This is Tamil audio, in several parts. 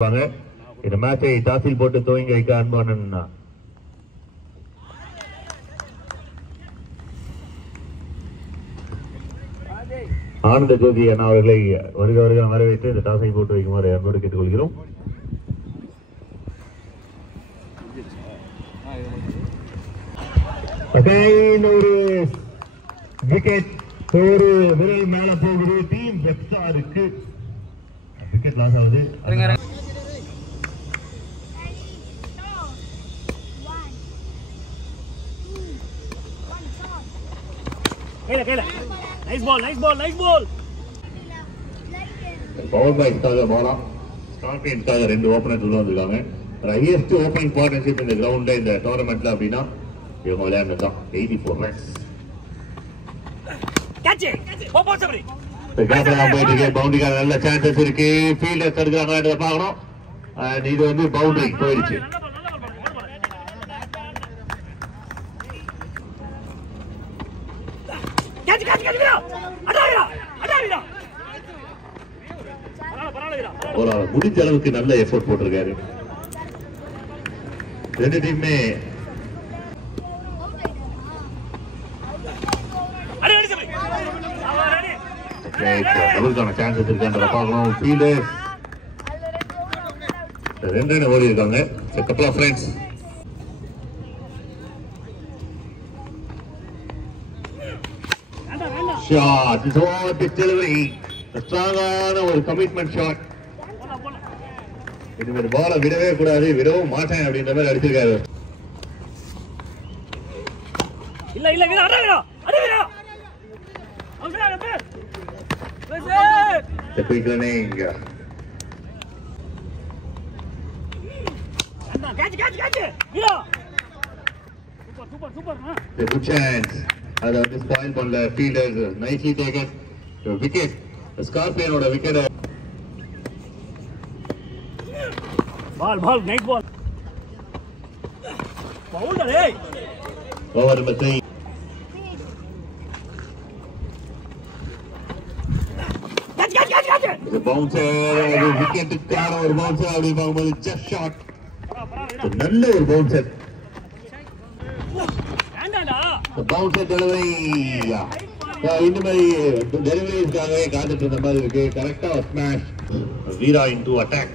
இந்த மேட்சை டாஸில் போட்டு துவங்கி வைக்க அன்பான ஆனந்த ஜோதி அண்ணா அவர்களை வருக வரவேற்று இந்த டாஸை போட்டு வைக்குமாறு அன்போடு கேட்டுக்கொள்கிறோம். ஒரு விக்கெட் ஒரு விரல் மேல போகுது. டீம் வெப்ஸ்டாருக்கு விக்கெட் லாஸ் ஆகுது. Nice ball, nice ball, nice ball. Power by Bola. Scorpions ரெண்டு ஓபனர்ஸ் உள்ள வந்திருக்காங்க. ஹையஸ்ட் ஓபனிங் பார்ட்னர்ஷிப் இந்த கிரவுண்ட்ல இந்த டோர்னமெண்ட்ல அப்படின்னா இவங்க விளையாடுறதுதான் 84 runs. Catch it. Pop out somebody. கேப்ல போயிட்டு இருக்கு. பவுண்டரிக்கான நல்ல சான்சஸ் இருக்கு. ஃபீல்டர் தடுக்கிறாங்கன்றத பார்க்கணும். இது வந்து பவுண்டரி போயிடுச்சு. முடிஞ்ச அளவுக்கு நல்ல எஃபோர்ட் போட்டிருக்காரு. ரெண்டு டீமே சான்சஸ் இருக்கான்றத பார்க்கணும். ஃபீல்டர் ரெண்டு ரன் ஓடி இருக்காங்க. Couple of runs. Shot, short delivery, ஸ்ட்ராங்கான ஒரு கமிட்மெண்ட் ஷாட். இது மாதிரி பால விடவே கூடாது, விடவும் மாட்டேன் அப்படின்ற மாதிரி அடிச்சிருக்காரு. இல்ல இல்ல வீரா அட வீரா அவுட் அவுட் தப்பிக்கலனே இங்க. Catch Veera super good chance. அது வந்து ஸ்பாயில் பண்ணல. Fielder nicely taken. விக்கெட் ஸ்கார்பியனோட விக்கெட். பால் நைட் பால் பவுண்டர். ஏய் ஓவர் நம்பர் 3. இது பவுன்சர். விக்கெட்டுக்கான ஒரு பவுன்சர் அப்படி பார்க்கும்போது ஜஸ்ட் ஷாட். நல்ல ஒரு பவுன்சர். Bouncer delivery. இந்த மாதிரி டெலிவரிஸ்க்காகவே காத்துட்டு இருந்த மாதிரி இருக்கு. கரெக்டா ஸ்மாஷ். வீரா இன்டு அட்டாக்.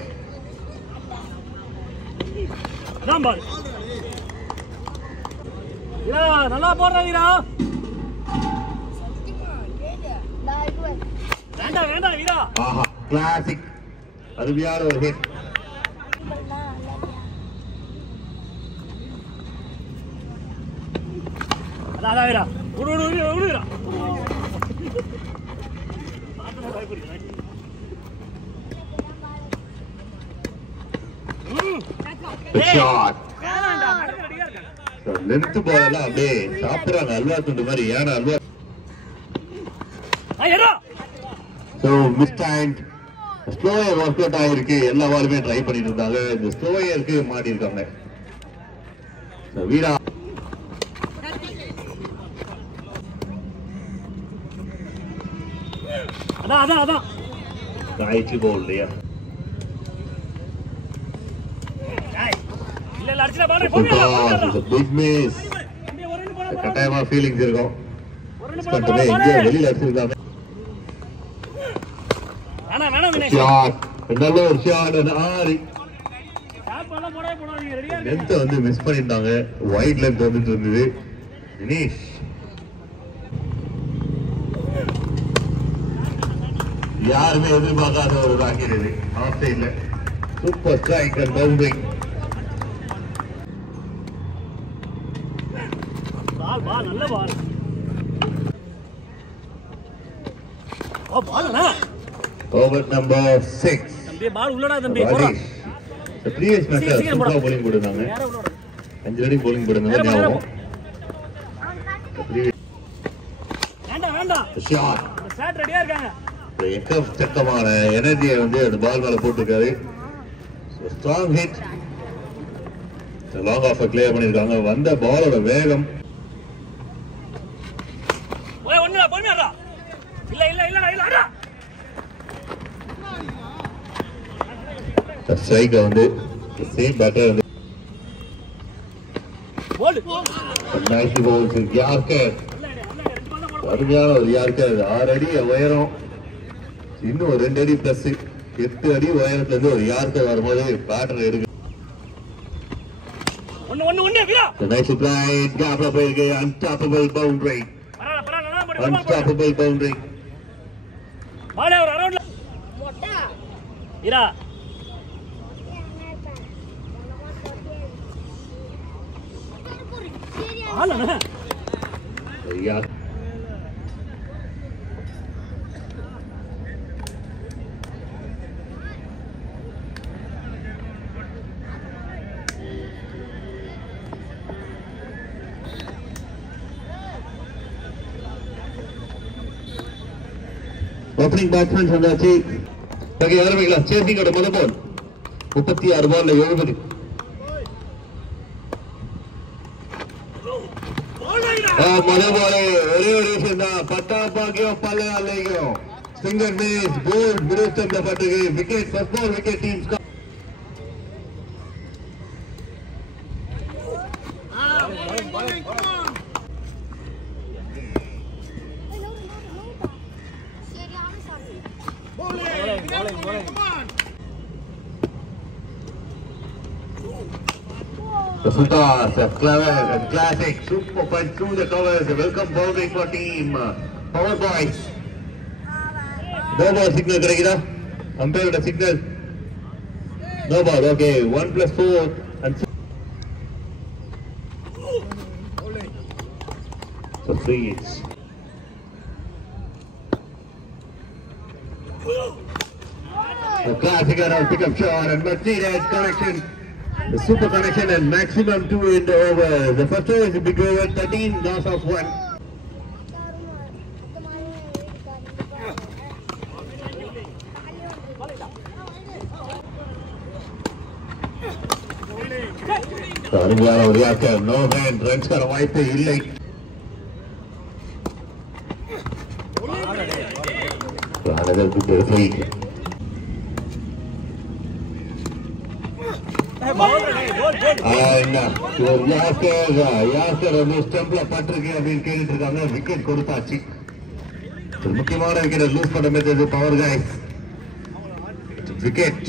நல்லா போடுற வீரா. வேண்டாம் வீரா. ஆஹா, கிளாசிக். அருமையான ஒரு ஹிட். அதான் வீரா. வீரா ஷாட். லென்த் பால் எல்லாம் அப்படியே சாப்பிடுறாங்க அல்வா துண்டு மாதிரி. ஏன்னா halwa miss time. Slower work out ஆகிருக்கு. எல்லா பாலுமே ட்ரை பண்ணிட்டு இருந்தாங்க. இந்த ஸ்லோயருக்கு மாட்டி இருக்காங்க. வீரா அதான் காய்ச்சி போல் இல்லையா. கட்டாயமா ஃபீலிங்ஸ் இருக்கும். வெளியில அடிச்சிருக்காங்க. நல்ல ஒரு ஷாட். லென்த் வந்து மிஸ் பண்ணிருந்தாங்க. வைட் லென்த் வந்துட்டு இருந்தது. தினேஷ் யாருமே எதிர்பார்க்காத ஒரு ராக்கெட். ஆஃப் சைட்ல சூப்பர் ஸ்ட்ரைக் அண்ட் பவுண்டரி. நல்ல பால். Over number 6. தம்பி பால் உள்ளடா தம்பி. ப்ரீவியஸ் மேட்ச்ல சூப்பரா bowling போடுறாங்க. 5 ரன் bowling போடுறாங்க. ஞாபகம். வேண்டாம். ஷாட். ஷாட் ரெடியா இருக்காங்க. எக்கச்சக்கமான எனர்ஜியை வந்து அந்த பால் மேல போட்டுருக்காரு. Strong hit. Long off clear பண்ணிருக்காங்க. வந்த பாலோட வேகம். ஒண்ணுடா பொறுமையாடா. இல்ல ஸ்ட்ரைக் வந்து சேம் பேட்டர் வந்து போல் நைஸ் பால்ஸ் யார்கர் அருமையான ஒரு யார்கர் 6 அடி உயரம் இன்னும் ஒரு 2 அடி பிளஸ் 8 அடி உயரத்துல இருந்து ஒரு யார்கர் வரும்போது பேட்டர் எடுக்க ஒன்னு வீரா நைஸ் பிளைட் கேப்ல போயிருக்கு அன்ஸ்டாப்பபிள் பவுண்டரி அன்ஸ்டாப்பபிள் பவுண்டரி பாலே ஒரு அரவுண்ட்ல வீரா ஆளனா யா ஓப்பனிங் பேட்ஸ்மேன் வந்தாச்சு. ஓகே ஆரம்பிக்கலாம். சேசிங்கோட முதல் பால் 36 பால்ல 70. முதல் பால் ஒரே ஒரு விஷயம் தான், 10 பாக்கியம் பல்ல அல்லையும் சிங்கர் மிஸ் கோல் விருத்தம் பட்டுக்கு wicket first ball wicket team Sultas, clever and classic, super punch through the covers. Welcome bowling for team Power Boys. No ball signal கிடைக்குதா? Umpire signal. No ball. Okay, 1+4 and so 3 hits. A classic around pickup shot and much needed connection. The super connection and maximum 2 in the over. The first over is a big over, 13 loss of 1. அருமையான ஒரு யாக்கர், நோ ஹேண்ட், ரன்ஸ் வர வாய்ப்பே இல்லை. Another good play. பட்டிருக்கு அப்படின்னு கேட்டு இருக்காங்க. விக்கெட் கொடுத்தாச்சு. முக்கியமான விக்கெட் லூஸ் பண்ண மெத்தது பவர் காய்ஸ். Wicket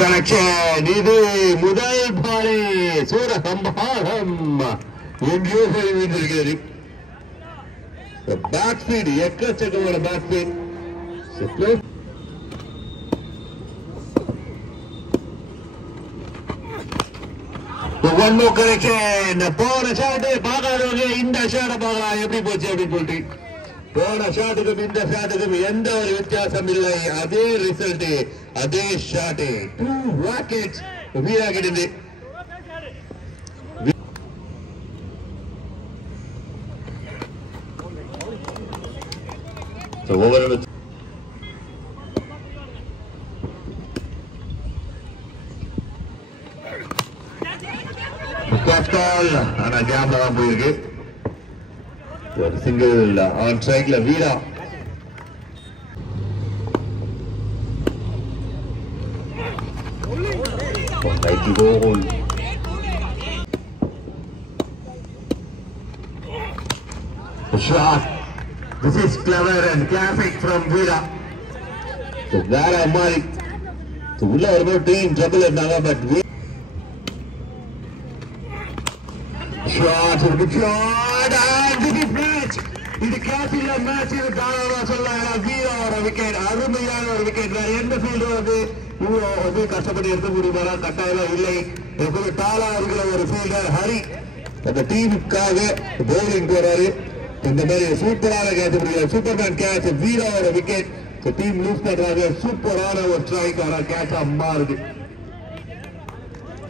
connection. இது முதல் பாலே சூரசம்ஹாரம் எங்கேயோ போய் வீழ்ந்திருக்கிறது. பேட் ஸ்பீட், எக்கச்சக்கமான bat speed. One more correction. போன ஷாட் பார்க்காதவங்க இந்த ஷாட்டை பார்க்கலாம் எப்படி போச்சு அப்படின்னு சொல்லிட்டு. போன ஷாட்டுக்கும் இந்த ஷாட்டுக்கும் எந்த ஒரு வித்தியாசம் இல்லை. அதே ரிசல்ட், அதே ஷாட். 2 rackets வீராகிடுது. ஓவர் ஆனா கேம்ல தான் போயிருக்கு. ஒரு சிங்கிள் ஆன் ஸ்ட்ரைக்ல Veera. Shot. This is clever and classic from Veera. So that Amari. So உள்ள ஒரு டீம் ட்ரபிள் இருந்தாங்க. But shot, good shot, and this is match. இது கேட்சில மேட்ச். இது தாராளமா சொல்லலாம். வீரா ஒரு விக்கெட், அருமையான ஒரு விக்கெட். வேற எந்த ஃபீல்டும் வந்து இவ்வளோ வந்து கஷ்டப்பட்டு எடுக்க முடியுமா? கட்டாயம் இல்லை. எப்பவுமே டாலா இருக்கிற ஒரு ஃபீல்டர் ஹரி அந்த டீமுக்காக பவுலிங் போறாரு. இந்த மாதிரி சூப்பரான கேட்ச் பிடிக்கிற சூப்பர்மேன் கேட்ச். வீரா ஒரு விக்கெட். டீம் லூஸ் பண்றாங்க. சூப்பரான ஒரு ஸ்ட்ரைக். ஆனால் கேட்ச் அம்மா இருக்கு.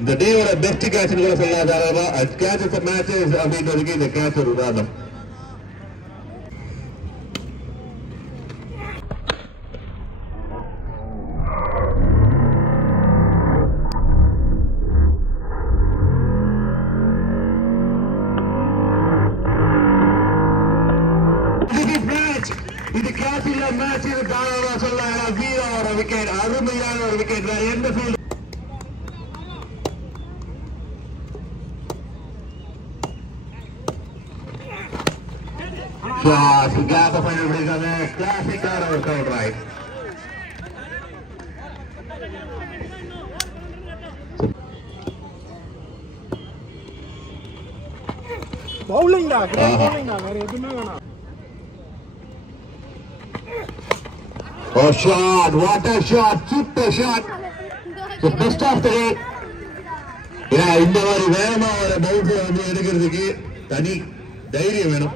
இந்த டேவோட பெஸ்ட் கேட்ச் கூட சொல்லாதாரமா கேட்சஸ் மேட்சஸ் அப்படின்றதுக்கு இந்த கேட்ச் ஒரு உதாரணம். இது கேட்ச் இல்ல மேட்ச். இது தாராளமா ஒரு விக்கெட், அருமையான ஒரு விக்கெட். வேற எந்த ஃபீல்டு கிளாஸ் ஃபைனல் பண்ணிருக்காங்க. கிளாசிக்கான ஒரு கவுண்டர் ரைட். பவுலிங்டா, கிரேட் பவுலிங்டா, வேற எதுவுமே வேணாம். Oh shot, what a shot, super shot. The best of the day. இந்த மாதிரி வேகமா ஒரு பவுன்ஸ் வந்து எடுக்கிறதுக்கு தனி தைரியம் வேணும்.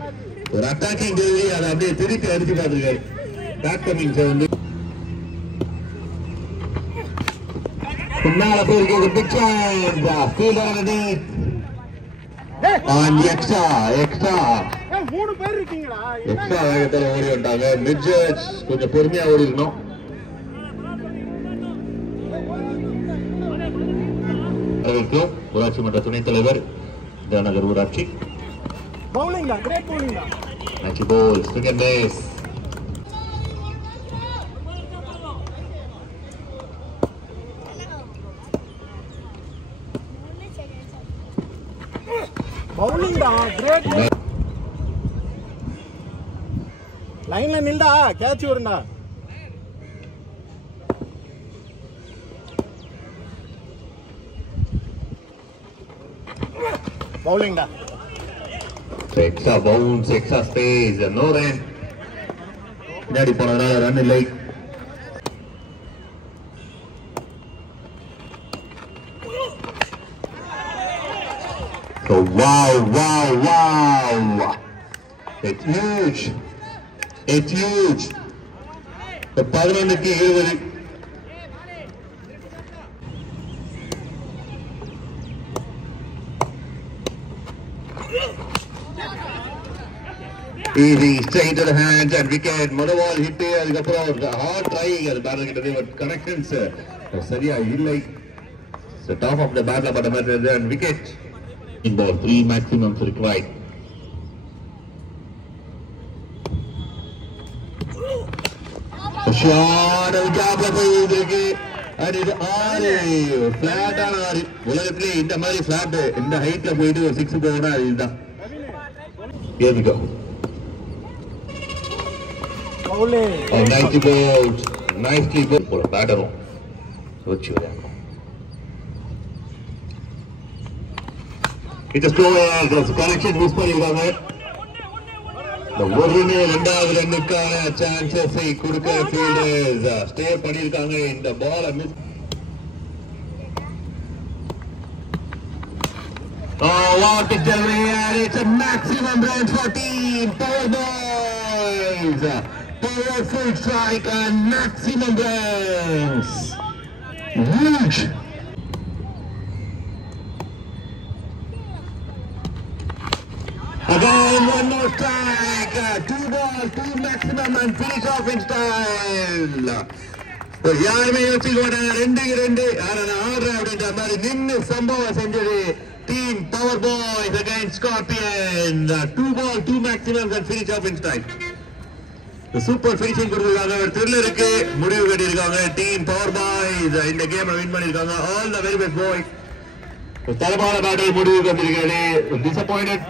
ஒரு அட்டாக்கிங் டெலிவரி அதை அப்படியே திருப்பி அடிச்சு பார்த்துருக்காரு. பேக் கமிங்ஸ் வந்து பின்னால போயிருக்கிறது. பிக் சான்ஸ், ஃபீல்ட் ஆனது ஆன் எக்ஸ்ட்ரா மூணு பேர் இருக்கீங்களா? எக்ஸ்ட்ரா வேகத்துல ஓடி வந்துட்டாங்க. மிட்ஜர்ஸ் கொஞ்சம் பொறுமையா ஓடி இருக்கணும். ஊராட்சி மன்ற துணைத் தலைவர் நகர் ஊராட்சி. பவுலிங்டா, கிரேட் பவுலிங்டா. Nice ball, second base. பவுலிங்டா, கிரேட். லைன்ல நில்டா, கேட்ச் வருண்டா. பவுலிங்டா. Extra bounce, extra space, no run. பின்னாடி போனதுனால ரன் இல்லை. So wow. It's huge. The 11க்கு 20. Easy, straight to the hands and wicket. Mother ball hit அதுக்கப்புறம் hard trying அது பேட்டர் கிட்டது, பட் கனெக்ஷன்ஸ் சரியா இல்லை. So top of the battle but the and wicket. In ball 3 maximums required. Shot ஜாப்ல போயிருக்கு. அது ஆறு பிளாட் ஆன ஆறு. உலகத்திலே இந்த மாதிரி பிளாட் இந்த ஹைட்ல போயிட்டு ஒரு 6 போனா இதுதான். Here we go. Bowling. Oh, nicely bowled. Nicely bowled. For a batter. What's your name? It is slow air. The connection miss பண்ணிருக்காங்க. The ஒருமே இரண்டாவது ரன்னுக்கான சான்சஸை கொடுக்க ஃபீல்டர்ஸ் ஸ்டே பண்ணிருக்காங்க. இந்த ball miss. Oh, what a delivery, and it's a maximum run for team Power Boys. Powerful strike and maximum runs. Huge. Again, one more strike. 2 balls, 2 maximum and finish off in style. யாருமே யோசிக்க மாட்டாங்க. 2-2 ஆடுற அப்படின்ற மாதிரி நின்று சம்பவம் செஞ்சது team power boys against scorpion. 2 balls, 2 maximums and finish off in style. Super finishing கொடுத்திருக்காங்க. ஒரு த்ரில்லருக்கு முடிவு கட்டியிருக்காங்க. டீம் பவர் பாய்ஸ் இந்த கேமை வின் பண்ணிருக்காங்க. All the very best boys. தரமான பேட்டில் முடிவு கட்டிருக்காரு. டிசப்பாயிண்டட்